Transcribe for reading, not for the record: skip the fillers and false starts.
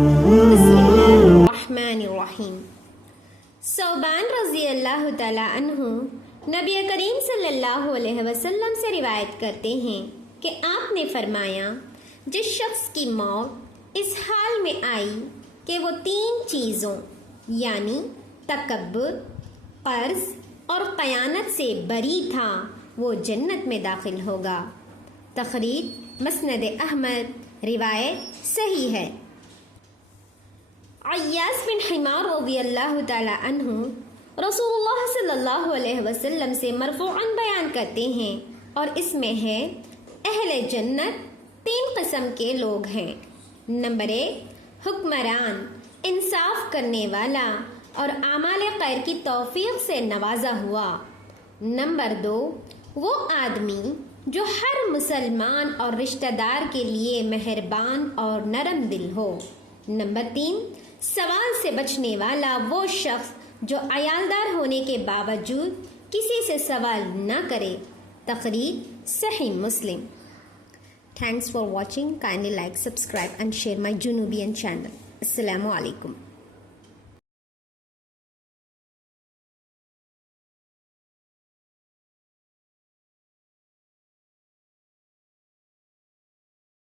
بسم اللہ الرحمن الرحیم۔ ثوبان رضی اللہ تعالیٰ عنہ نبی کریم صلی اللہ علیہ وسلم سے روایت کرتے ہیں کہ آپ نے فرمایا، جس شخص کی موت اس حال میں آئی کہ وہ 3 چیزوں یعنی تکبر، قرض اور خیانت سے بری تھا، وہ جنت میں داخل ہوگا۔ تخریج مسند احمد، روایت صحیح ہے۔ عیاض بن حمار رضی اللہ تعالی عنہ رسول اللہ صلی اللہ علیہ وسلم سے مرفوعاً بیان کرتے ہیں، اور اس میں ہے اہل جنت 3 قسم کے لوگ ہیں۔ نمبر 1، حکمران، انصاف کرنے والا اور اعمال خیر کی توفیق سے نوازا ہوا۔ نمبر 2، وہ آدمی جو ہر مسلمان اور رشتہ دار کے لیے مہربان اور نرم دل ہو۔ نمبر 3، سوال سے بچنے والا وہ شخص جو عیالدار ہونے کے باوجود کسی سے سوال نہ کرے۔ تخریج صحیح مسلم۔ Thanks for watching. Kindly like, subscribe and share my Junubian channel. Assalamu alaikum.